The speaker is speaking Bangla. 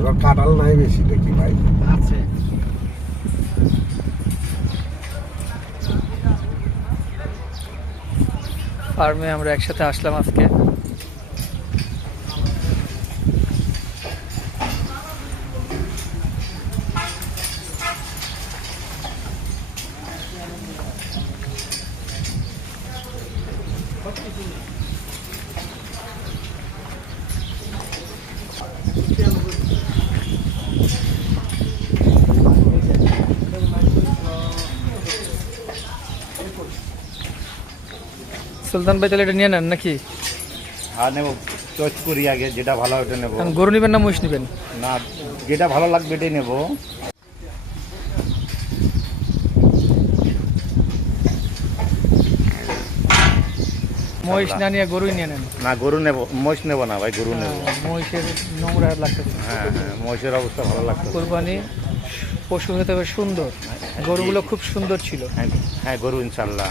এবার কাঁঠাল নাই বেশি দেখি ভাই। আছে ফার্মে আমরা একসাথে আসলাম আজকে। সুলতান ভাই তাহলে এটা নিয়ে নেন নাকি? আর নেবো, চয়েস করি আগে যেটা ভালো ওটা নেবো। কারণ গরু নেবেন না মহিষ নেবেন? না, যেটা ভালো লাগবে এটাই নেবো। মহিষ না নিয়ে গরুই নিয়ে নেন। না, গরু নেবো, মহিষ নেবো না ভাই, গরু নেবো। মহিষের নোংরা লাগতেছে। হ্যাঁ হ্যাঁ, মহিষের অবস্থা ভালো লাগতো। কোরবানি পশু হতে হবে সুন্দর, গরুগুলো খুব সুন্দর ছিল। হ্যাঁ হ্যাঁ, গরু ইনশাল্লাহ।